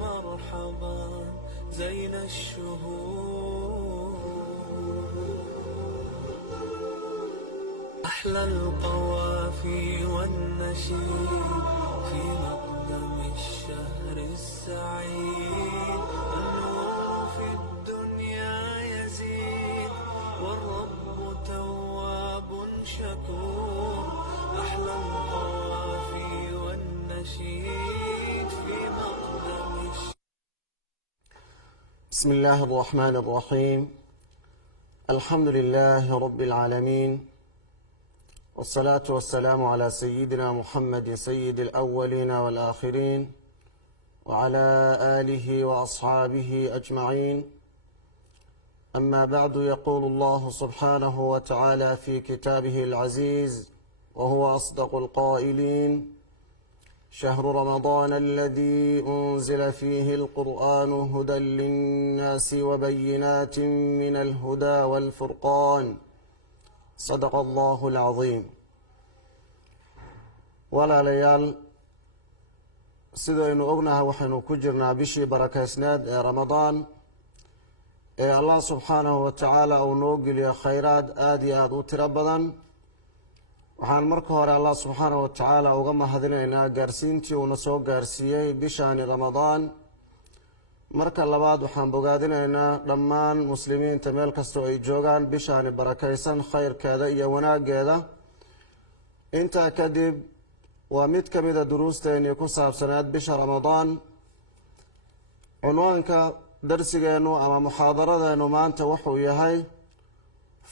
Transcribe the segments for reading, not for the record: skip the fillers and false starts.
مرحبا زين الشهور. أحلى القوافي والنشيد في مقدم الشهر السعيد. النور في الدنيا يزيد والرب تواب شكور. أحلى القوافي والنشيد في مقدم بسم الله الرحمن الرحيم. الحمد لله رب العالمين، والصلاة والسلام على سيدنا محمد سيد الأولين والآخرين وعلى آله وأصحابه أجمعين. أما بعد، يقول الله سبحانه وتعالى في كتابه العزيز وهو أصدق القائلين: شهر رمضان الذي أنزل فيه القرآن هدى للناس وبينات من الهدى والفرقان. صدق الله العظيم. walaalayaal, sidaynu ognahay waxaynu ku jirnaa bishii barakaysneed ee ramadaan ee allah subxaanahu wa tacaala uu noo geliyo khayraad aada iyo aada u tiro badan. waxaan marka hore allah subxaanahu wa tacaala uga mahadinaynaa gaarsiintii uuna soo gaarsiiyey bishaani ramadaan. marka labaad, waxaan bogaadinaynaa dhammaan muslimiinta meel kastoo ay joogaan bishaani barakaysan khayrkeeda iyo wanaaggeeda. intaa kadib, waa mid ka mida duruusteennii ku saabsaneed bisha ramadaan. cunwaanka darsigeennu ama muxaadaradeennu maanta wuxuu yahay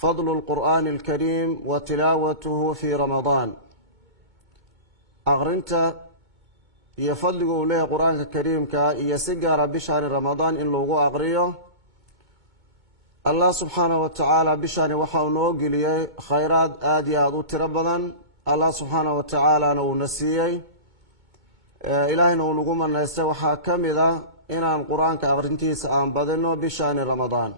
fadlu lqur'aani alkariim wa tilaawatuhu fii ramadaan. aqrinta iyo fadligu uu leeyahay qur-aanka kariimka iyo si gaara bishaani ramadaan in lagu aqriyo. allah subxaanahu wa tacaala bishaani waxa uu noo geliyey khayraad aada iyo aada u tiro badan. allah subxaanahu wa tacaalana uuna siiyey, ilaahayna uu nagu manaystay. waxaa ka mid a inaan qur-aanka aqrintiisa aan badino bishaani ramadaan.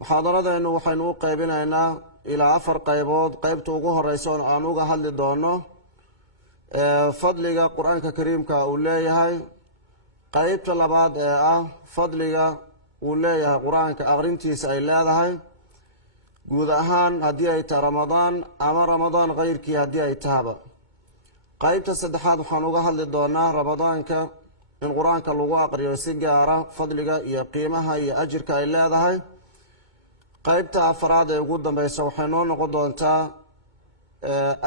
muxaadaradeennu waxaynu u qaybinaynaa ilaa 4 qaybood. qaybta ugu horeysa oo aan uga hadli doono fadliga qur-aanka kariimka uu leeyahay. qaybta labaad ee ah fadliga uu leeyahay qur-aanka aqrintiisa ay leedahay guud ahaan haddii ay tahay ramadaan ama ramadaan keyrkii haddii ay tahaba. qaybta saddexaad waxaan uga hadli doonaa ramadaanka in qur-aanka lagu aqriyo si gaara fadliga iyo qiimaha iyo ajirka ay leedahay. qaybta afaraad ee ugu dambeysa waxay noo noqon doontaa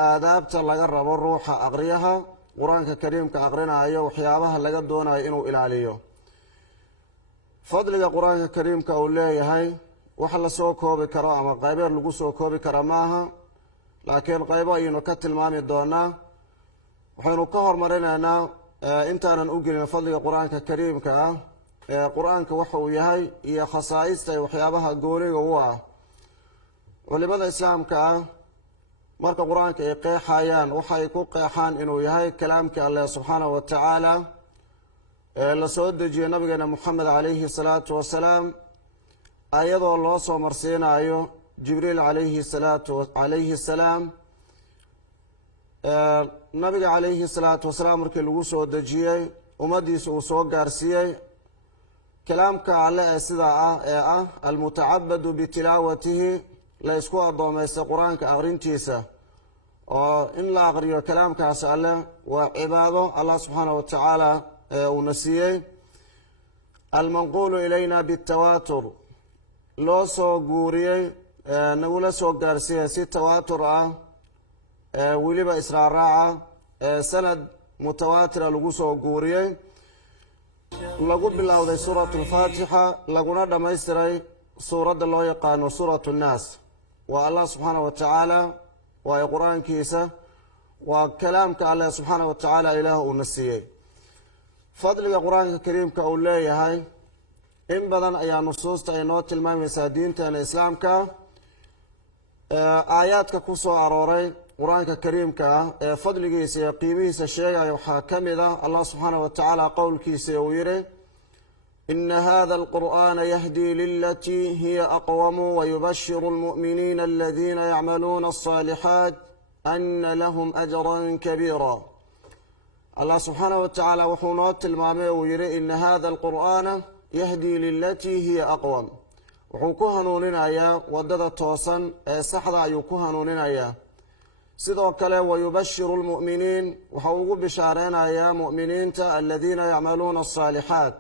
aadaabta laga rabo ruuxa aqriyaha qur-aanka kariimka aqrinayo, waxyaabaha laga doonayo inuu ilaaliyo. fadliga qur-aanka kariimka uu leeyahay wax lasoo koobi karo ama qaybeed lagu soo koobi kara maaha, laakiin qaybo ayaynu ka tilmaami doonaa. waxaynu ka hormarinaynaa intaanan u gelin fadliga qur-aanka kariimka ah qur-aanka waxa uu yahay iyo khasaa'ista iyo waxyaabaha gooniga u ah. culimada islaamka ah marka qur-aanka ay qeexayaan waxay ku qeexaan inuu yahay kalaamkii alleh subxaanahu wa tacaala ee la soo dejiyey nabigeena moxamed calayhi salaatu wasalaam, ayadoo loo soo marsiinayo jibriil calayhi salaam. nabiga calayhi salaatu wasalaam markii lagu soo dejiyey ummaddiisa uu soo gaarsiiyey kalaamka alle ee sidaa ah ee ah almutacabadu bitilaawatihi, la isku addoomaysta qur-aanka aqrintiisa. oo in la aqriyo kalaamkaas alle waa cibaado allah subxaanahu wa tacaala uuna siiyey. almanquulu ilayna bitawaatur, loo soo guuriyey nagula soo gaarsiiyey si tawaatur ah, weliba israaraaca, sanad mutawaatira lagu soo guuriyey. lagu bilowday suuratu lfaatixa laguna dhammaystiray suuradda loo yaqaano suuratu nnaas. waa allah subxaanahu wa tacaala, waa qur-aankiisa, waa kalaamka alleh subxaanahu wa tacaala ilaah uuna siiyey. fadliga qur-aanka kariimka uu leeyahay in badan ayaa nusuusta ay noo tilmaamaysaa diinteena islaamka. aayaadka ku soo arooray qur-aanka kariimka ah ee fadligiisa iyo qiimihiisa sheegaya waxaa ka mid ah allah subxaanahu wa tacaala qowlkiisa uu yidhi: ina hada alqur'ana yahdi lilatii hiya aqwamu wayubashiru lmu'miniina aladiina yacmaluuna alصaalixaat ana lahum ajran kabiira. الله سبحانه وتعالى وحونات المامي ويري إن هذا القرآن يهدي للتي هي أقوم وحوكوها نوننا يا ودد التوصن سحظة يكوها نوننا يا sidoo kale wayubashiru lmu'miniin waxa ugu bishaareynaya mu'miniinta aladiina yacmaluuna asaaliixaat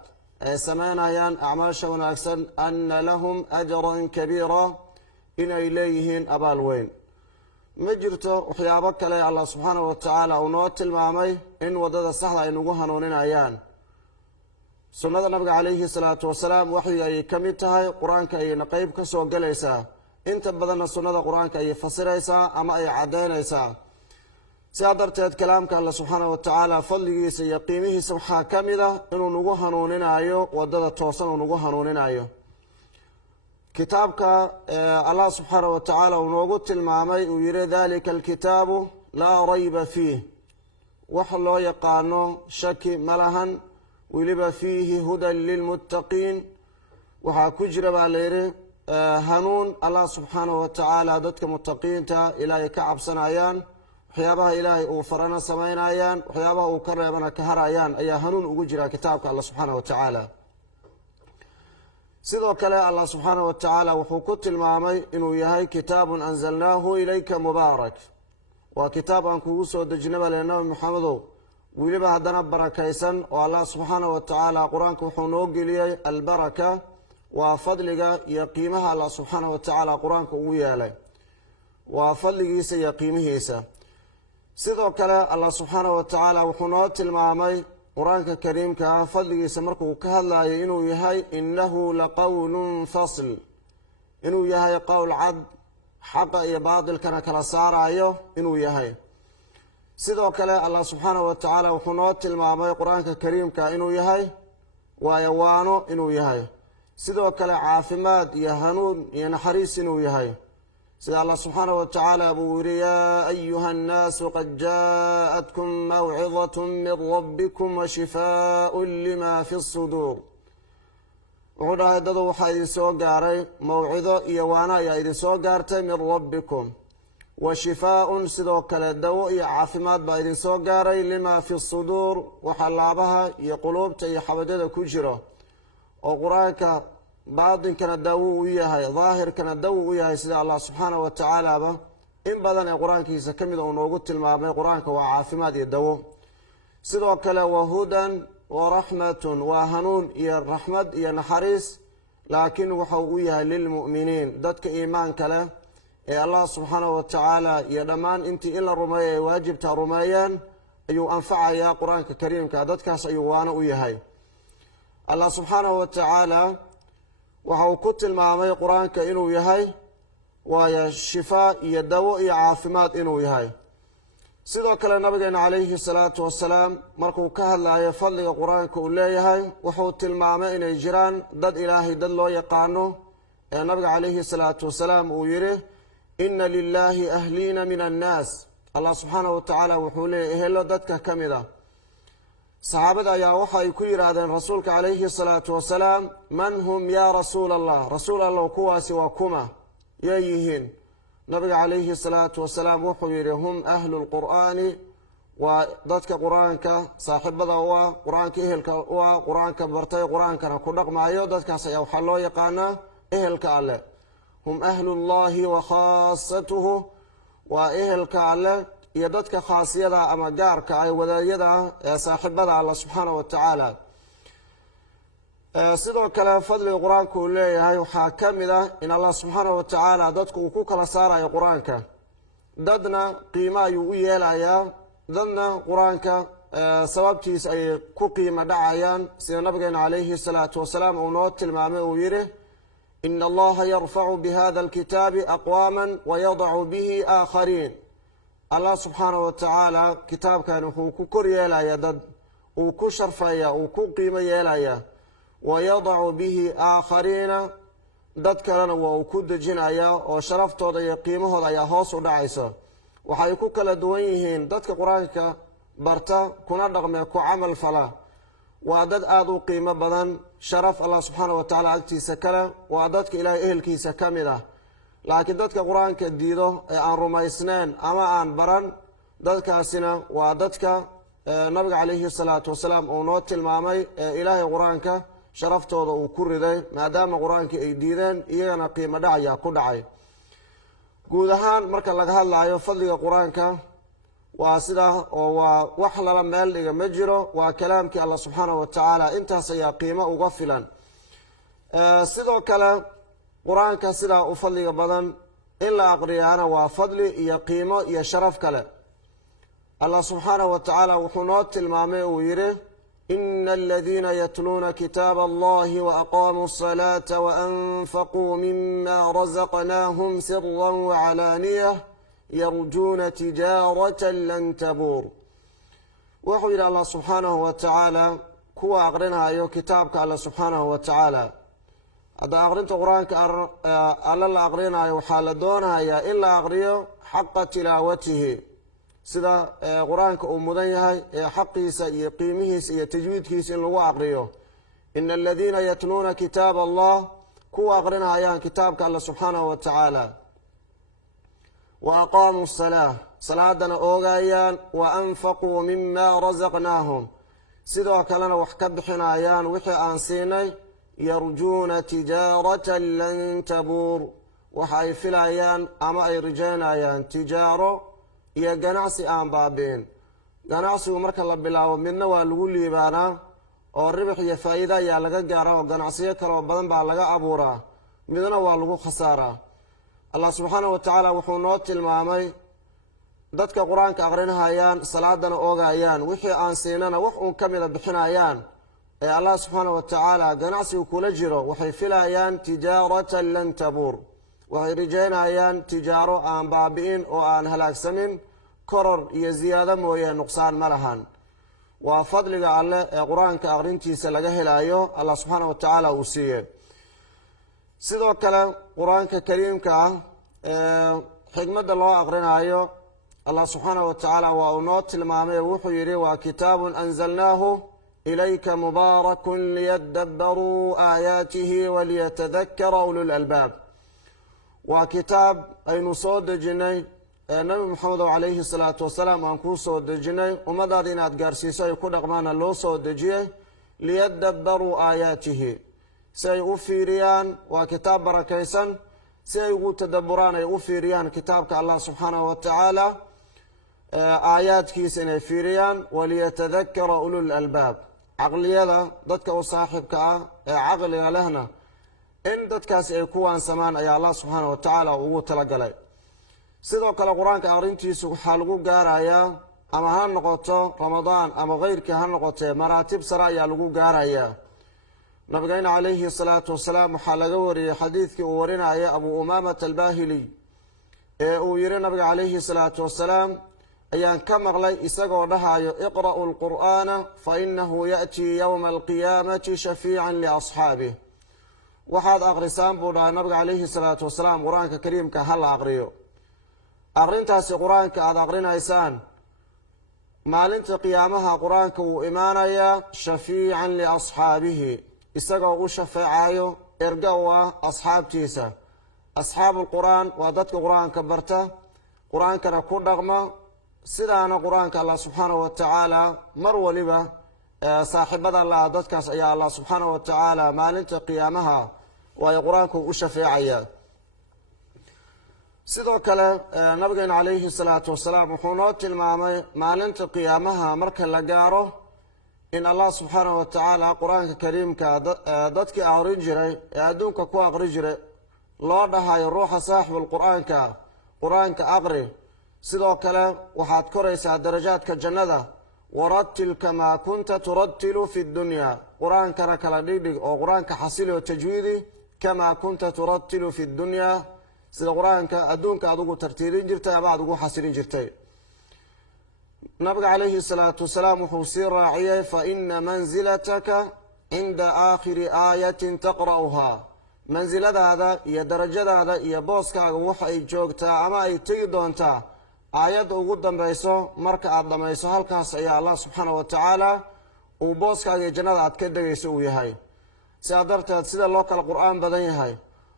ay samaynayaan acmaasha wanaagsan ana lahum ajran kabiira inay leeyihiin abaal weyn ma jirto waxyaabo kale allah subxaanahu watacaala uu noo tilmaamay in waddada saxda ay nagu hanuuninayaan sunnada nabiga calayhi salaatu wasalaam waxyiga ayay ka mid tahay qur-aanka ayayna qeyb ka soo gelaysaa inta badanna sunnada qur-aanka ayay fasiraysaa ama ay caddaynaysaa sidaa darteed kalaamka alle subxaanahu watacaala fadligiisa iyo qiimihiisa waxaa ka mid ah inuu nagu hanuuninayo waddada toosan uu nagu hanuuninayo kitaabka allah subxaanahu watacaala uu noogu tilmaamay uu yihi dalika alkitaabu laa rayba fiih wax loo yaqaano shaki ma lahan weliba fiihi hudan lilmuttaqiin waxaa ku jira baa layidhi hanuun allah subxaanahu watacaala dadka mutaqiinta ilaahay ka cabsanayaan waxyaabaha ilaahay uu farana samaynayaan waxyaabaha uu ka reebana ka harayaan ayaa hanuun ugu jira kitaabka allah subxaanahu watacaala sidoo kale allah subxaanahu watacaala wuxuu ku tilmaamay inuu yahay kitaabun anzalnaahu ilayka mubaarak waa kitaab aan kugu soo dejinaba le nabi maxamedow weliba haddana barakaysan oo allah subxaanahu watacaala qur-aanka wuxuu noo geliyey albaraka waa fadliga iyo qiimaha allah subxaanahu watacaala qur-aanka ugu yeelay waa fadligiisa iyo qiimihiisa sidoo kale allah subxaanahu watacaala wuxuu noo tilmaamay qur-aanka kariimka ah fadligiisa markuu ka hadlayo inuu yahay innahu laqowlun fasl inuu yahay qowl cad xaqa iyo baatilkana kala saarayo inuu yahay sidoo kale allah subxaanahu watacaala wuxuu noo tilmaamay qur-aanka kariimka inuu yahay waayawaano inuu yahay sidoo kale caafimaad iyo hanuun iyo naxariis inuu yahay sida allah subxaanahu watacaala buu yidhi yaa ayuha annaasu qad jaaءatkum mawcidaة min rabbikum washifaaء lima fi الsuduur wuxuu dhahay dadu waxaa idin soo gaaray mawcido iyo waana ayaa idin soo gaartay min rabbikum wa shifaaءun sidoo kale dawo iyo caafimaad baa idin soo gaaray lima fi الsuduur waxa laabaha iyo quluubta iyo xabadada ku jiro oo qur-aanka baatinkana dawo u yahay daahirkana dawo u yahay sida allah subxaanahu watacaalaaba in badan ee qur-aankiisa ka mida uu noogu tilmaamay qur-aanka waa caafimaad iyo dawo sidoo kale wa hudan wa raxmatun waa hanuun iyo raxmad iyo naxariis laakiin wuxuu u yahay lilmu'miniin dadka iimaanka leh ee allah subxaanahu watacaala iyo dhammaan intii in la rumeeyo ay waajibta rumeeyeen ayuu anfacayaa qur-aanka kariimka dadkaas ayuu waano u yahay allah subxaanahu watacaala waxa uu ku tilmaamay qur-aanka inuu yahay waayo shifaa iyo dawo iyo caafimaad inuu yahay sidoo kale nabigeena calayhi salaatu wasalaam markuu ka hadlayo fadliga qur-aanka uu leeyahay wuxuu tilmaamay inay jiraan dad ilaahay dad loo yaqaano ee nabiga calayhi salaatu wasalaam uu yidhi ina lilaahi ahliina min annaas allah subxaanahu watacaala wuxuu leeyahy ehelo dadka ka mid a saxaabada ayaa waxa ay ku yidhaahdeen rasuulka calayhi salaatu wasalaam man hum yaa rasuula allah rasuul allah kuwaasi waa kuma yay yihiin nabiga calayhi salaatu wasalaam wuxuu yidhi hum ahlu lqur'aani waa dadka qur-aanka saaxiibada u ah qur-aanka ehelka u ah qur-aanka bartay qur-aankana ku dhaqmaayo dadkaas ayaa waxaa loo yaqaanaa ehelka alleh hum ahlu llahi wa khaasatuhu waa ehelka alleh iyo dadka khaasiyada ama gaarka ay wadaayada ee saaxiibada allah subxaanahu watacaala sidoo kale fadliga qur-aanka uu leeyahay waxaa ka mid ah in allah subxaanahu watacaala dadku uu ku kala saarayo qur-aanka dadna qiimo ayuu u yeelayaa dadna qur-aanka sababtiis ayay ku qiimo dhacayaan sida nabigeena calayhi salaatu wasalaam uu noo tilmaamay uu yidhi ina allaha yarfacu bihada alkitaabi aqwaama wayadacu bihi aakhariin allah subxaanahu watacaala kitaabkan wuxuu ku kor yeelayaa dad uu ku sharfaya uu ku qiimo yeelayaa wayadacu bihi aakhariina dad kalena waa uu ku dejinayaa oo sharaftooda iyo qiimahooda ayaa hoos u dhacaysa waxay ku kala duwan yihiin dadka qur-aanka barta kuna dhaqme ku camal fala waa dad aada u qiimo badan sharaf allah subxaanahu watacaala agtiisa kale waa dadka ilaahay ehelkiisa ka mid ah laakiin dadka qur-aanka diido ee aan rumaysnayn ama aan baran dadkaasina waa dadka nabiga calayhi salaatu wasalaam uu noo tilmaamay ilaahay qur-aanka sharaftooda uu ku riday maadaama qur-aankii ay diideen iyagana qiimo dhacaya ku dhacay. guud ahaan marka laga hadlayo fadliga qur-aanka waa sidaa oo waa wax lala meel dhiga ma jiro, waa kalaamkii allah subxaanahu wa tacaala, intaas ayaa qiimo uga filan. sidoo kale qur-aanka sidaa u fadliga badan in la aqriyaana waa fadli iyo qiimo iyo sharaf kale. allah subxaanahu wa tacaala wuxuu noo tilmaamay uu yidhi ina aladiina yatluuna kitaaba allahi waaqaamuu asalaata waanfaquu mima razaqnaahum siran wacalaaniyah yarjuuna tijaaratan lan tabuur. wuxuu yidhi allah subxaanahu wa tacaala kuwa aqrinayo kitaabka alla subxaanahu wa tacaala. hadda aqrinta qur-aanka alle la aqrinayo waxaa la doonayaa in la aqriyo xaqa tilaawatihi, sida qur-aanka uu mudan yahay ee xaqiisa iyo qiimihiisa iyo tajwiidkiisa in lagu aqriyo. ina aladiina yatluuna kitaaba allah, kuwa aqrinayaan kitaabka alle subxaanahu wa tacaala, wa aqaamuu salaa, salaadana oogayaan, wa anfaquu mima razaqnaahum, sidoo kalena wax ka bixinayaan wixii aan siinay, yarjuuna tijaaratan lan tabuur, waxa ay filayaan ama ay rajaynayaan tijaaro iyo ganacsi aan baabi'in. ganacsigu marka la bilaabo midna waa lagu liibaanaa oo ribix iyo faa'iida ayaa laga gaaraa oo ganacsiyo kaleoo badan baa laga abuuraa, midna waa lagu khasaaraa. allah subxaanahu wa tacaala wuxuu noo tilmaamay dadka qur-aanka aqrinahayaan, salaadana oogayaan, wixii aan siinana wax uun ka mida bixinayaan ee allah subxaanahu wa tacaala ganacsigu kula jiro, waxay filayaan tijaaratan lan tabuur, waxay rajaynayaan tijaaro aan baabi'in oo aan halaagsamin, koror iyo ziyaado mooye nuqsaan ma lahan. waa fadliga alleh ee qur-aanka aqrintiisa laga helayo allah subxaanahu wa tacaala uu siiye. sidoo kale qur-aanka kariimka ah xikmadda loo aqrinayo allah subxaanahu wa tacaala waa uu noo tilmaamay, wuxuu yidhi waa kitaabun anzalnaahu ilayka mubaarakun liyadabbaruu aayaatihi waliyatadakara ulul albaab. waa kitaab aynu soo dejinay nabi maxamed calayhi salaatu wasalaam aan kuu soo dejinay, ummadaada inaad gaarsiiso ay ku dhaqmaana loo soo dejiyey, liyadabbaruu aayaatihi, si ay u fiiriyaan, waa kitaab barakaysan, si ay ugu tadabburaan ay u fiiriyaan kitaabka allah subxaanahu wa tacaala aayaadkiisa inay fiiriyaan, waliyatadakara ulul albaab, caqliyada dadka u saaxiibka ah ee caqliga lehna in dadkaasi ay ku waansamaan ayaa allah subxaanahu wa tacaala ugu talagalay. sidoo kale qur-aanka aqrintiisu waxaa lagu gaarayaa ama ha noqoto ramadaan ama keyrkii ha noqotee maraatib sare ayaa lagu gaarayaa. nabigeyna calayhi salaatu wasalaam waxaa laga wariyey xadiidkii uu warinaya abuu umaamata albaahili ee uu yihi nabiga calayhi salaatu wasalaam ayaan ka maqlay isagoo dhahayo iqra'u lqur'aana fa inahu ya'tii yowma alqiyaamati shafiican liasxaabih. waxaad aqrisaan buu dhahay nabiga calayhi salaatu wasalaam qur-aanka kariimka ha la aqriyo. aqrintaasi qur-aanka aada aqrinaysaan maalinta qiyaamaha qur-aanka wuu imaanayaa shafiican liasxaabihi, isagoo u shafeecayo erga u ah asxaabtiisa. asxaabulqur'aan waa dadka qur-aanka barta, qur-aankana ku dhaqma, sidaana qur-aanka allah subxaanahu wa tacaala mar waliba saaxiibada la dadkaas ayaa allah subxaanahu wa tacaala maalinta qiyaamaha waayo qur-aanku u shafeecaya. sidoo kale nabigeena calayhi salaatu wasalaam wuxuu noo tilmaamay maalinta qiyaamaha marka la gaaro in allah subxaanahu wa tacaala qur-aanka kariimka dadkii aqrin jiray ee adduunka ku aqri jiray loo dhahayo ruuxa saaxibulqur-aanka qur-aanka aqri, sidoo kale waxaad koraysaa darajaadka jannada, waratil kamaa kunta turatilu fi dunya, qur-aankana kala dhigdhig oo qur-aanka xasili oo tajwiidi kamaa kunta turatilu fi dunya, sida qur-aanka adduunka aad ugu tartiibin jirtay ama aad ugu xasilin jirtay. nabiga calayhi salaatu wasalaam wuxuu sii raaciyey fa ina manzilataka cinda aakhiri aayatin taqra'uhaa, mansiladaada iyo darajadaada iyo booskaaga waxa ay joogtaa ama ay tegi doontaa aayadda ugu dambayso marka aada dhammayso. halkaas ayaa allah subxaanahu wa tacaala uu booskaaga iyo jannada aad ka degayso uu yahay. sidaa darteed sida loo kala qur-aan badan yahay,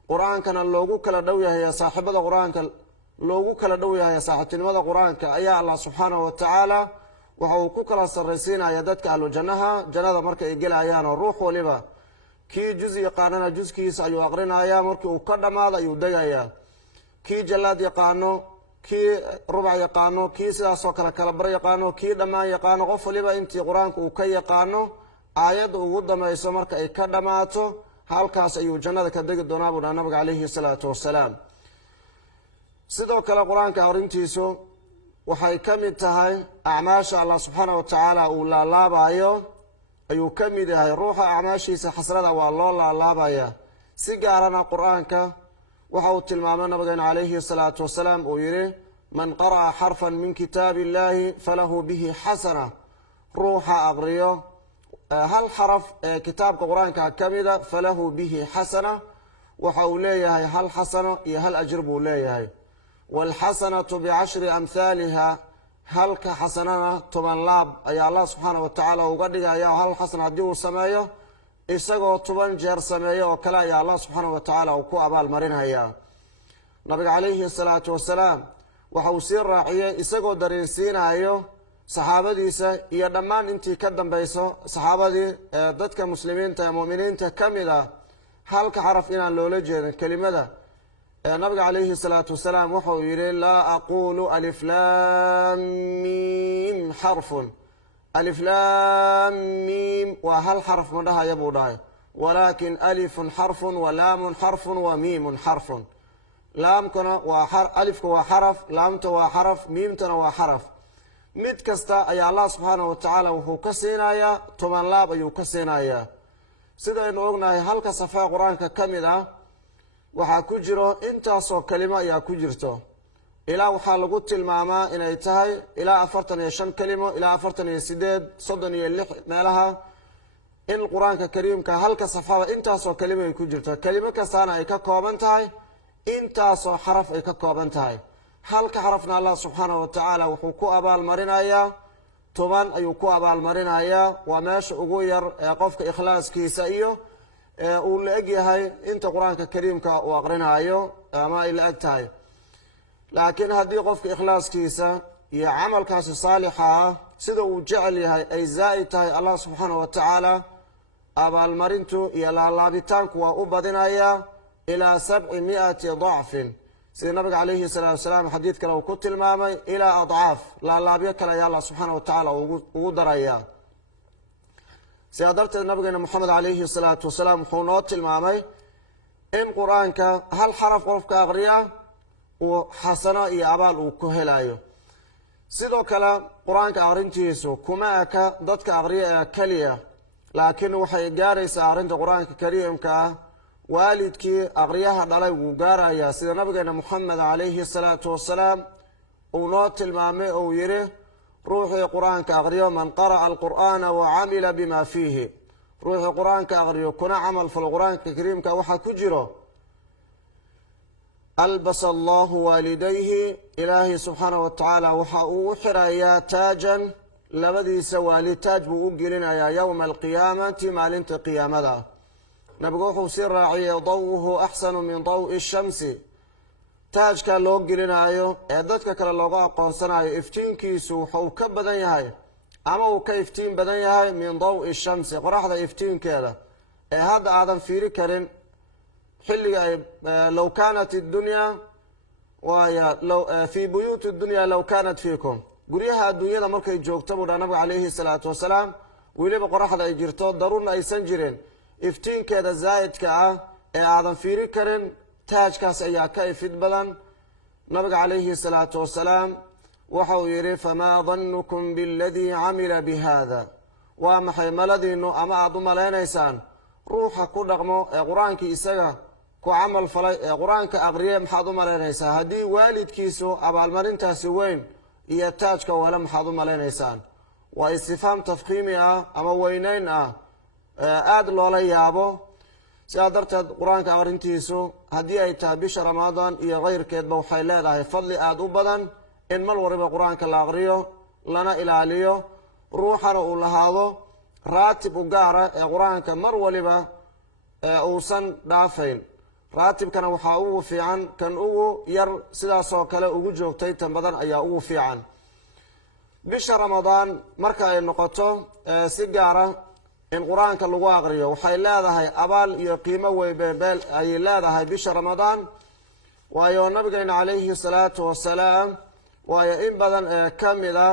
qur-aankana loogu kala dhow yahay saaxiibada qur-aanka loogu kala dhow yahay saaxiibtinimada qur-aanka ayaa allah subxaanahu wa tacaala waxa uu ku kala sarraysiinaya dadka ahlu jannaha jannada marka ay gelayaan oo ruux waliba kii juz yaqaanana juskiisa ayuu aqrinayaa markii uu ka dhammaado ayuu degayaa kii jallaad yaqaano kii rubac yaqaano kii sidaasoo kale kala bar yaqaano kii dhammaan yaqaano qof waliba intii qur-aanka uu ka yaqaano aayadda ugu dambayso marka ay ka dhammaato halkaas ayuu jannada ka degi doonaa buu dhaha nabiga calayhi salaatu wasalaam sidoo kale qur-aanka aqrintiisu waxay ka mid tahay acmaasha allah subxaana wa tacaala uu laalaabayo ayuu ka mid yahay ruuxa acmaashiisa xasrada waa loo laalaabaya si gaarana qur-aanka waxa uu tilmaamay nabigeena calayhi salaatu wasalaam uu yidhi man qara'a xarfan min kitaabi illaahi falahu bihi xasana ruuxa aqriyo hal xaraf ee kitaabka qur-aanka ka mida falahu bihi xasana waxa uu leeyahay hal xasano iyo hal ajir buu leeyahay waalxasanatu bicashri amhaaliha halka xasanana 10 laab ayaa allah subxaana wa tacaala uga dhigaya hal xasan haddii uu sameeyo isagoo 10 jeer sameeyo oo kale ayaa allah subxaana wa tacaala uu ku abaalmarinaya nabiga calayhi salaatu wasalaam waxa uu sii raaciyey isagoo dareensiinayo saxaabadiisa iyo dhammaan intii ka dambayso saxaabadii dadka muslimiinta ee mu'miniinta ka mid ah halka xaraf inaan loola jeedin kelimada nabiga calayhi salaatu wasalaam wuxuu yidhi laa aquulu alif laam miim xarfun alif laam miim waa hal xarf ma dhahaya buu dhahay walaakin alifun xarfun wa laamun xarfun wa miimun xarfun laamkana waa alifka waa xaraf laamta waa xaraf miimtana waa xaraf mid kasta ayaa allah subxaana wa tacaala wuxuu ka siinayaa 10 laab ayuu ka siinayaa sidaynu ognahay halka safaa qur-aanka ka mid ah waxaa ku jiro intaasoo kelimo ayaa ku jirto ilaa waxaa lagu tilmaamaa inay tahay ilaa 45 kelimo ilaa 48 36 meelaha in qur-aanka kariimka halka safada intaasoo kelimo ay ku jirto kelimo kastaana ay ka kooban tahay intaasoo xaraf ay ka kooban tahay halka xarafna allah subxaana wa tacaala wuxuu ku abaalmarinayaa 10 ayuu ku abaalmarinayaa waa meesha ugu yar ee qofka ikhlaaskiisa iyo uu la eg yahay inta qur-aanka kariimka uu aqrinaayo ama ay la eg tahay laakiin haddii qofka ikhlaaskiisa iyo camalkaasi saalixa ah sida uu jecel yahay ay zaa'id tahay allah subxaana wa tacaala abaalmarintu iyo laalaabitaanku waa u badinayaa ilaa 700 dacfin sida nabiga calayhi salaatu wasalaam xadiid kale uu ku tilmaamay ilaa adcaaf laalaabyo kale ayaa allah subxaana wa tacaala ugu darayaa sidaa darteed nabigeena moxamed calayhi salaatu wasalaam wuxuu noo tilmaamay in qur-aanka hal xaraf qofka aqriya uu xasano iyo abaal uu ku helayo sidoo kale qur-aanka aqrintiisu kuma eka dadka aqriya ee keliya laakiin waxay gaaraysaa aqrinta qur-aanka kariimka ah waalidkii aqriyaha dhalay wuu gaarayaa sida nabigeena moxamed calayhi salaatu wasalaam uu noo tilmaamay ou yidhi ruuxii qur-aanka aqriyo man qara'a alqur'aana wa camila bima fiihi ruuxii qur-aanka aqriyo kuna camal falo qur-aanka kariimka waxaa ku jiro albasa allahu waalidayhi ilaahay subxaana wa tacaala waxa uu u xirayaa taajan labadiisa waalid taaj buu u gelinayaa yowma alqiyaamati maalinta qiyaamada nabigu wuxuu sii raaciyey dawuhu axsanu min dawi shamsi taajka loo gelinaayo ee dadka kale looga aqoonsanayo iftiinkiisu wuxuu ka badan yahay ama uu ka iftiin badan yahay min dawi shamsi qoraxda iftiinkeeda ee hadda aadan fiiri karin xilliga ay low kaanat iddunya waaya fii buyuuti dunya low kaanat fiikum guryaha adduunyada markay joogto buu dhaha nabiga calayhi salaatu wasalaam weliba qoraxda ay jirto daruurna aysan jirin iftiinkeeda zaa'idka ah ee aadan fiiri karin taajkaas ayaa ka ifid badan nabiga calayhi salaatu wasalaam waxa uu yidhi famaa dannukum bialadii camila bihada waa maxay maladiinnu ama aada u malaynaysaan ruuxa ku dhaqmo ee qur-aankii isaga ku camal falay ee qur-aanka aqriye maxaad u malaynaysaa haddii waalidkiisu abaalmarintaasi weyn iyo taajka wale maxaad u malaynaysaan waa istifaam tafkiimi ah ama weyneyn ah aada loola yaabo sidaa darteed qur-aanka aqrintiisu haddii ay tahay bisha ramadaan iyo keyrkeedba waxay leedahay fadli aada u badan in mar waliba qur-aanka la aqriyo lana ilaaliyo ruuxana uu lahaado raatib u gaara ee qur-aanka mar waliba uusan dhaafayn raatibkana waxaa ugu fiican kan ugu yar sidaasoo kale ugu joogtay tan badan ayaa ugu fiican bisha ramadaan marka ay noqoto si gaara in qur-aanka lagu aqriyo waxay leedahay abaal iyo qiimo weybebeel ay leedahay bisha ramadaan waayo nabigeena calayhi salaatu wasalaam waayo in badan ee ka mid a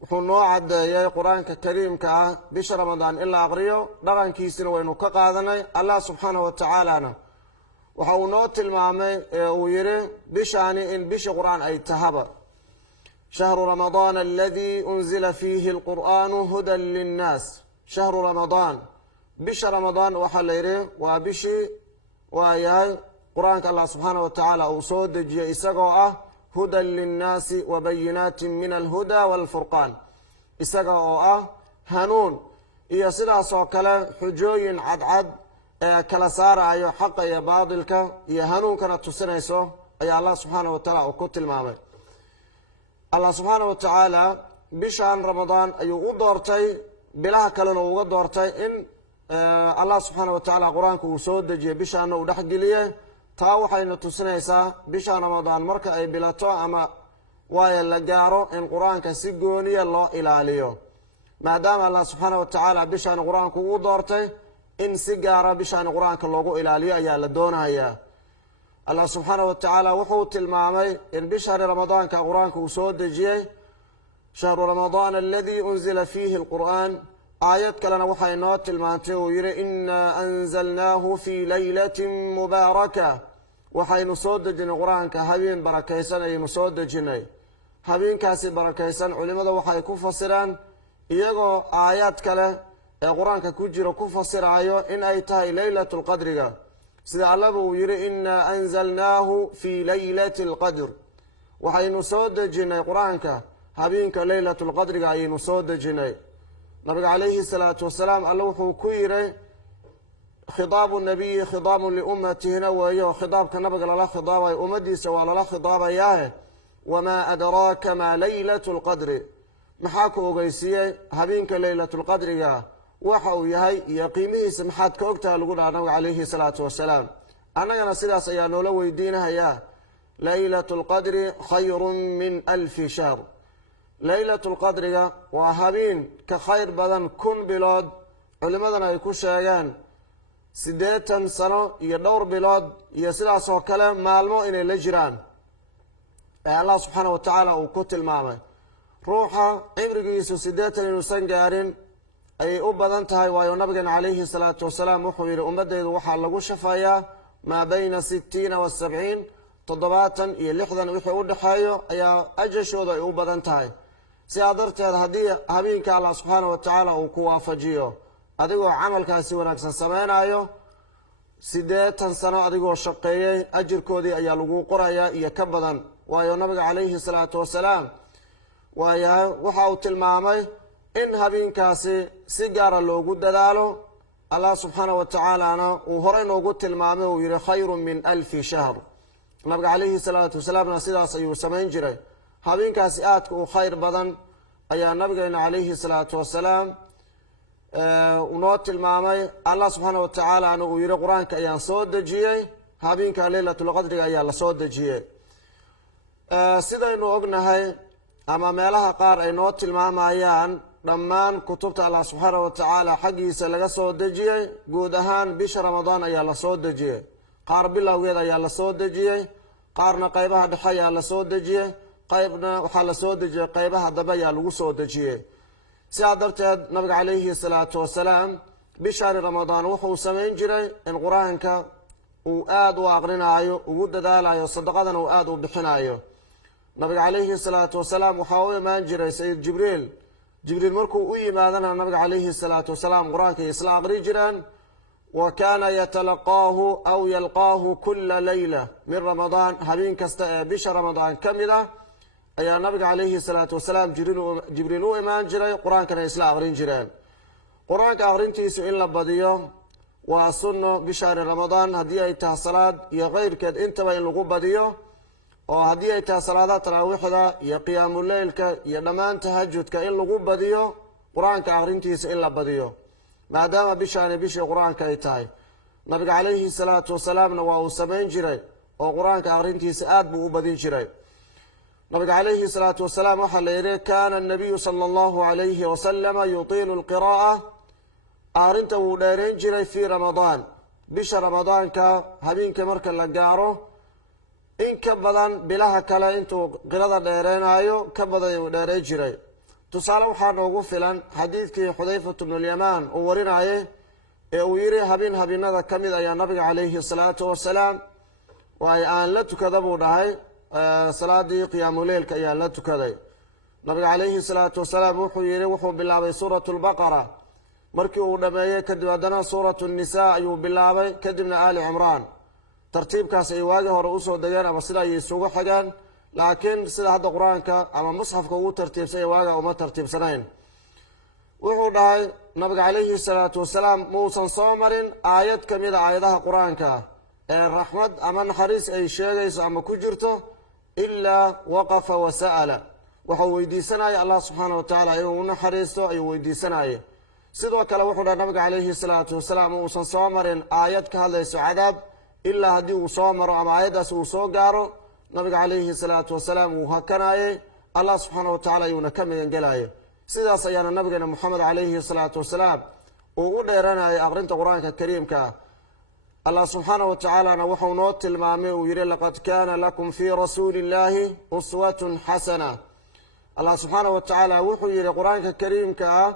wuxuu noo caddeeyay qur-aanka kariimka ah bisha ramadaan in la aqriyo dhaqankiisina waynu ka qaadanay allah subxaanahu wa tacaalana waxa uu noo tilmaamay ee uu yidhi bishaani in bishi qur-aan ay tahaba shahru ramadaan aladii unzila fiihi alqur'aanu hudan linnaas shahru ramadaan bisha ramadaan waxaa la yidhi waa bishii waa yahay qur-aanka allah subxaanahu wa tacaala uu soo dejiyey isagoo ah hudan linnaasi wa bayinaatin min alhuda waalfurqaan isaga oo ah hanuun iyo sidaas oo kale xujooyin cadcad ee kala saarayo xaqa iyo baadilka iyo hanuunkana tusinayso ayaa allah subxaanahu wa tacaala uu ku tilmaamay allah subxaanahu wa tacaala bishan ramadaan ayuu u doortay bilaha kalena uu uga doortay in allah subxaanahu wa tacaala qur-aanka uu soo dejiyey bishaana uu dhexgeliyey taa waxayna tusinaysaa bisha ramadaan marka ay bilato ama waayo la gaaro in qur-aanka si gooniya loo ilaaliyo maadaama allah subxaana wa tacaala bishaan qur-aanku uu doortay in si gaara bishaan qur-aanka loogu ilaaliyo ayaa la doonayaa allah subxaana wa tacaala wuxuu tilmaamay in bishani ramadaanka qur-aanka uu soo dejiyey shahru ramadaan aladii unzila fiihi alqur'aan aayad kalena waxay noo tilmaantay uu yidhi inaa anzalnaahu fii laylatin mubaaraka waxaynu soo dejinay qur-aanka habeen barakaysan ayaynu soo dejinay habeenkaasi barakaysan culimmada waxay ku fasiraan iyagoo aayaad kale ee qur-aanka ku jira ku fasiraayo in ay tahay leylatu lqadriga sida allaba uu yidhi inaa anzalnaahu fii laylati alqadr waxaynu soo dejinay qur-aanka habeenka leylatu lqadriga ayaynu soo dejinay nabiga calayhi salaatu wasalaam alle wuxuu ku yidhi khidaabu nabiyi khidaabun liummatihina weeyo khidaabka nabiga lala khidaabayo ummadiisa waa lala khidaabayaahe wamaa adraaka maa laylatu lqadri maxaa ku ogeysiiyey habeenka leylatulqadriga waxa uu yahay iyo qiimihiisa maxaad ka ogtaha lagu dhaha nabiga calayhi salaatu wasalaam annagana sidaas ayaa noola weydiinahayaa laylatu lqadri khayrun min alfi shahr leylatu lqadriga waa habeen ka khayr badan 1,000 bilood culimmadana ay ku sheegeen 80 sano iyo dhowr bilood iyo sidaas oo kale maalmo inay la jiraan ee allah subxaana wa tacaala uu ku tilmaamay ruuxa cimrigiisu 80 inuusan gaarin ayay u badan tahay waayo nabigeena calayhi salaatu wasalaam wuxuu yidhi ummadeydu waxaa lagu shafayaa maa bayna 60 wa 70 70 iyo 60 wixii u dhexeeyo ayaa ajashooda ay u badan tahay sidaa darteed haddii habeenka allah subxaana wa tacaala uu ku waafajiyo adigoo camalkaasi wanaagsan samaynayo 80 sano adigoo shaqeeyey ajirkoodii ayaa lagu qorayaa iyo ka badan waayo nabiga calayhi salaatu wasalaam waayahay waxa uu tilmaamay in habeenkaasi si gaara loogu dadaalo allah subxaana wa tacaalana uu horey noogu tilmaamay uu yihi khayrun min alfi shahr nabiga calayhi salaatu wasalaamna sidaas ayuu samayn jiray habeenkaasi aadka u khayr badan ayaa nabigeena calayhi salaatu wasalaam unoo tilmaamay allah subxaana wa tacaalana uu yihi qur-aanka ayaan soo dejiyey habeenka leylatulqadriga ayaa la soo dejiyey sidaynu ognahay ama meelaha qaar ay noo tilmaamayaan dhammaan kutubta allah subxaana wa tacaala xaggiisa laga soo dejiyey guud ahaan bisha ramadaan ayaa la soo dejiyey qaar bilowgeed ayaa la soo dejiyey qaarna qaybaha dhexe ayaa la soo dejiyey qaybna waxaa la soo dejiyey qaybaha dambe ayaa lagu soo dejiyey sidaa darteed nabiga calayhi salaatu wasalaam bishani ramadaan wuxuu samayn jiray in qur-aanka uu aada u aqrinaayo ugu dadaalayo sadaqadana uu aada u bixinayo nabiga calayhi salaatu wasalaam waxaa u imaan jiray sayid jibriil markuu u yimaadana nabiga calayhi salaatu wasalaam qur-aankay isla aqri jireen wa kaana yatalaqaahu aw yalqaahu kula leyla min ramadaan habeen kasta ee bisha ramadaan ka mid ah ayaa nabiga calayhi salaatu wasalaam jibriil u imaan jiray qur-aankana isla aqrin jireen qur-aanka aqrintiisu in la badiyo waa sunno bishani ramadaan haddii ay tahay salaad iyo keyrkeed intaba in lagu badiyo oo haddii ay tahay salaadaha taraawiixda iyo qiyaamuleylka iyo dhammaan tahajudka in lagu badiyo qur-aanka aqrintiisa in la badiyo maadaama bishaani bishii qur-aanka ay tahay nabiga calayhi salaatu wasalaamna waa uu samayn jiray oo qur-aanka aqrintiisa aada buu u badin jiray nabiga calayhi salaatu wasalaam waxaa la yidhi kaana anabiyu sala allahu calayhi wasalama yutiilu alqiraa'a aarinta wuu dheerayn jiray fii ramadaan bisha ramadaanka habeenka marka la gaaro in ka badan bilaha kale intuu qirada dheereenaayo ka badan uu dheerayn jiray tusaale waxaa noogu filan xadiidkii xudayfatu bnulyamaan uu warinayay ee uu yidhi habeen habeenada ka mid ayaa nabiga calayhi salaatu wasalaam waay aan la tukada buu dhahay salaadii qiyaamuleylka ayaan la tukaday nabiga calayhi salaatu wasalaam wuxuu yidhi wuxuu bilaabay suuratu lbaqara markii uu dhammeeyey kadib haddana suuratu nnisaa ayuu bilaabay kadibna aali cimraan tartiibkaas ay waagii hore usoo degeen ama sida ayay isugu xigeen laakiin sida hadda qur-aanka ama musxafka ugu tartiibsanya waaga uma tartiibsanayn wuxuu dhahay nabiga calayhi salaatu wasalaam muusan soo marin aayad ka mida aayadaha qur-aanka ee raxmad ama naxariis ay sheegayso ama ku jirto ilaa waqafa wa sa'ala wuxuu weydiisanaya allah subxaana wa tacaala inuu u naxariisto ayuu weydiisanaya sidoo kale wuxuu dhahay nabiga calayhi salaatu wasalaam uusan soo marin aayad ka hadlayso cadaab ilaa haddii uu soo maro ama aayaddaas uu soo gaaro nabiga calayhi salaatu wasalaam wuu hakanayey allah subxaana wa tacala ayuuna ka migan gelayay sidaas ayaana nabigeena moxamed calayhi salaatu wasalaam uu u dheeranayay aqrinta qur-aanka kariimka allah subxaana wa tacaalana wuxuu noo tilmaamay uu yidhi laqad kaana lakum fii rasuuli illaahi uswatun xasana allah subxaana wa tacaala wuxuu yidhi qur-aanka kariimka ah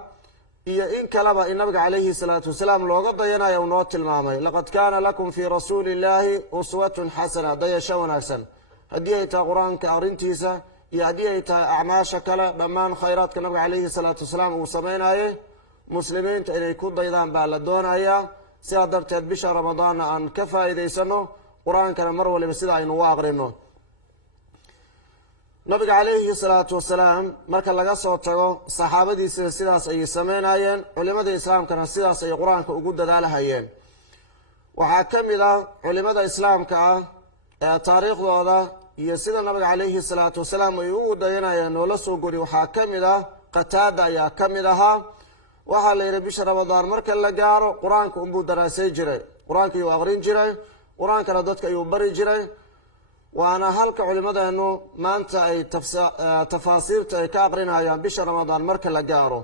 iyo in kaleba in nabiga calayhi salaatu wasalaam looga dayanayo uu noo tilmaamay laqad kaana lakum fii rasuuli illaahi uswatun xasana dayasho wanaagsan haddii ay tahay qur-aanka aqrintiisa iyo haddii ay tahay acmaasha kale dhammaan khayraadka nabiga calayhi salaatu wasalaam uu sameynayay muslimiinta inay ku daydaan baa la doonayaa sidaa darteed bisha ramadaanna aan ka faa'iidaysano qur-aankana mar waliba sida aynu u aqrino nabiga calayhi salaatu wasalaam marka laga soo tago saxaabadiisina sidaas ayay sameynayeen culimada islaamkana sidaas ay qur-aanka ugu dadaalhayeen waxaa ka mid ah culimada islaamka ah ee taariikhdooda iyo sida nabiga calayhi salaatu wasalaam ay ugu dayanayeen noola soo gori waxaa ka mid ah qataada ayaa ka mid ahaa waxaa la yidhi bisha ramadaan marka la gaaro qur-aanka unbuu daraasay jiray qur-aanka ayuu aqrin jiray qur-aankana dadka ayuu bari jiray waana halka culimadeenu maanta ay tafaasiirta ay ka aqrinayaan bisha ramadaan marka la gaaro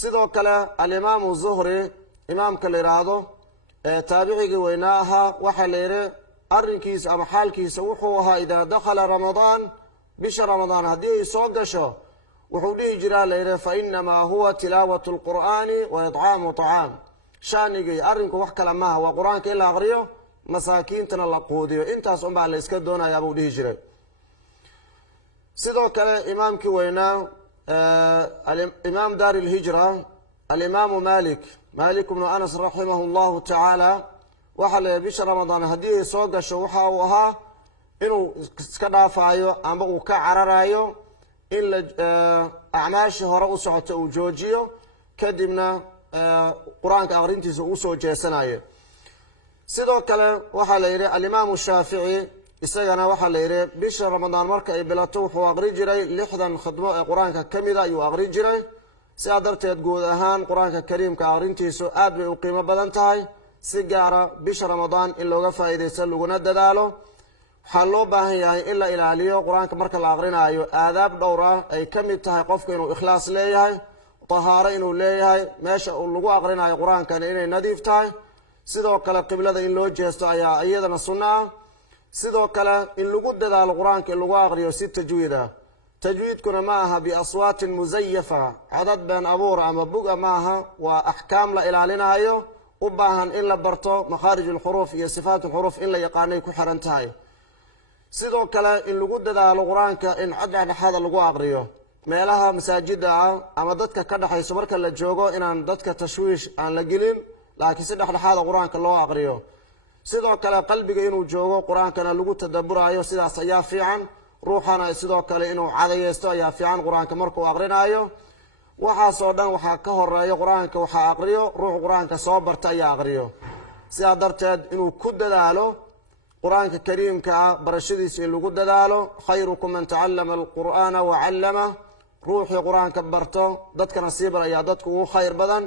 sidoo kale alimaamu zuhri imaamka la yidhaahdo ee taabicigii weynaa ahaa waxaa la yidhi arrinkiisa ama xaalkiisa wuxuu ahaa idaa dakhala ramadaan bisha ramadaan haddii ay soo gasho wuxuu dhihi jiraa la yidhi fa inamaa huwa tilaawatu lqur'aani wa idcaamu tacaam shaanigii arrinku wax kale maaha waa qur-aanka in la aqriyo masaakiintana la quudiyo intaas unbaa la iska doonayaa buu dhihi jiray sidoo kale imaamkii weynaa imaam daari lhijra alimaamu malik bnu anas raximahu llahu tacaala waxaa la bisha ramadaan haddii ay soo gasho waxa uu ahaa inuu iska dhaafaayo ama uu ka cararayo in la acmaashii hore u socoto uu joojiyo kadibna qur-aanka aqrintiisa uu soo jeesanayo sidoo kale waxaa la yidhi alimaamu shaafici isagana waxaa la yidhi bisha ramadaan marka ay bilato wuxuu aqri jiray 60 khidmo ee qur-aanka ka mida ayuu aqri jiray sidaa darteed guud ahaan qur-aanka kariimka aqrintiisu aad bay u qiimo badan tahay si gaara bisha ramadaan in looga faa'iidaysto laguna dadaalo waxaa loo baahan yahay in la ilaaliyo qur-aanka marka la aqrinaayo aadaab dhowr ah ay ka mid tahay qofka inuu ikhlaas leeyahay tahaaro inuu leeyahay meesha uu lagu aqrinayo qur-aankana inay nadiif tahay sidoo kale qiblada in loo jeesto ayaa iyadana sunno ah sidoo kale in lagu dadaalo qur-aanka in lagu aqriyo si tajwiid ah tajwiidkuna ma aha biaswaatin musayafa codad been abuur ama buga ma aha waa axkaam la ilaalinayo u baahan in la barto makhaarij ulxuruuf iyo sifaat ulxuruuf in la yaqaanay ku xiran tahay sidoo kale in lagu dadaalo qur-aanka in cod dhexdhexaada lagu aqriyo meelaha masaajida ah ama dadka ka dhexayso marka la joogo inaan dadka tashwiish aan la gelin laakiin si dhexdhexaada qur-aanka loo aqriyo sidoo kale qalbiga inuu joogo qur-aankana lagu tadabburayo sidaas ayaa fiican ruuxana sidoo kale inuu cadayeysto ayaa fiican qur-aanka markuu aqrinayo waxaasoo dhan waxaa ka horeeya qur-aanka waxaa aqriyo ruux qur-aanka soo barta ayaa aqriyo sidaa darteed inuu ku dadaalo qur-aanka kariimka ah barashadiisa in lagu dadaalo khayrukum man tacallama alqur'aana wa callama ruuxii qur-aanka barto dadkana sii bar ayaa dadka ugu khayr badan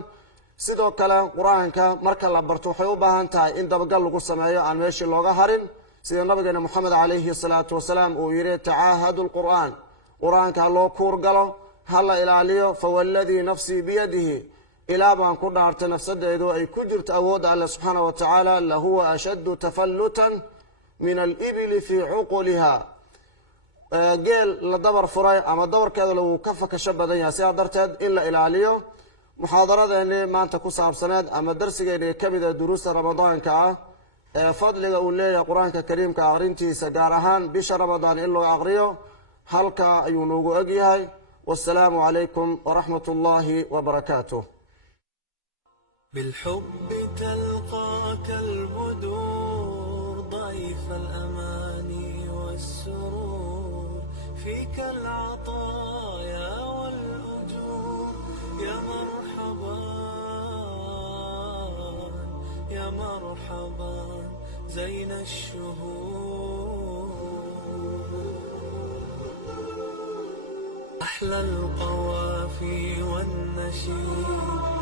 sidoo kale qur-aanka marka la barto waxay u baahan tahay in dabagal lagu sameeyo aan meeshii looga harin sida nabigeena moxamed calayhi salaatu wasalaam uu yidhi tacaahadu lqur'aan qur-aanka ha loo kuur galo ha la ilaaliyo fawaladii nafsii biyadihi ilaa baan ku dhaartay nafsadeedu ay ku jirto awoodda alle subxaana wa tacaala lahuwa ashaddu tafallutan min alibili fii cuquliha geel la dabar furay ama dabarkeeda lagu ka fakasho badan yahay sidaa darteed in la ilaaliyo muxaadaradeeni maanta ku saabsaneed ama darsigeeni ka mid a duruusta ramadaanka ah ee fadliga uu leeyahay qur-aanka kariimka aqrintiisa gaar ahaan bisha ramadaan in loo aqriyo halkaa ayuu noogu egyahay wassalaamu calaykum waraxmat ullaahi wabarakaatuh بالحب تلقاك البدور ضيف الأماني والسرور فيك العطايا والأجور يا مرحبا يا مرحبا زين الشهور أحلى القوافي والنشيد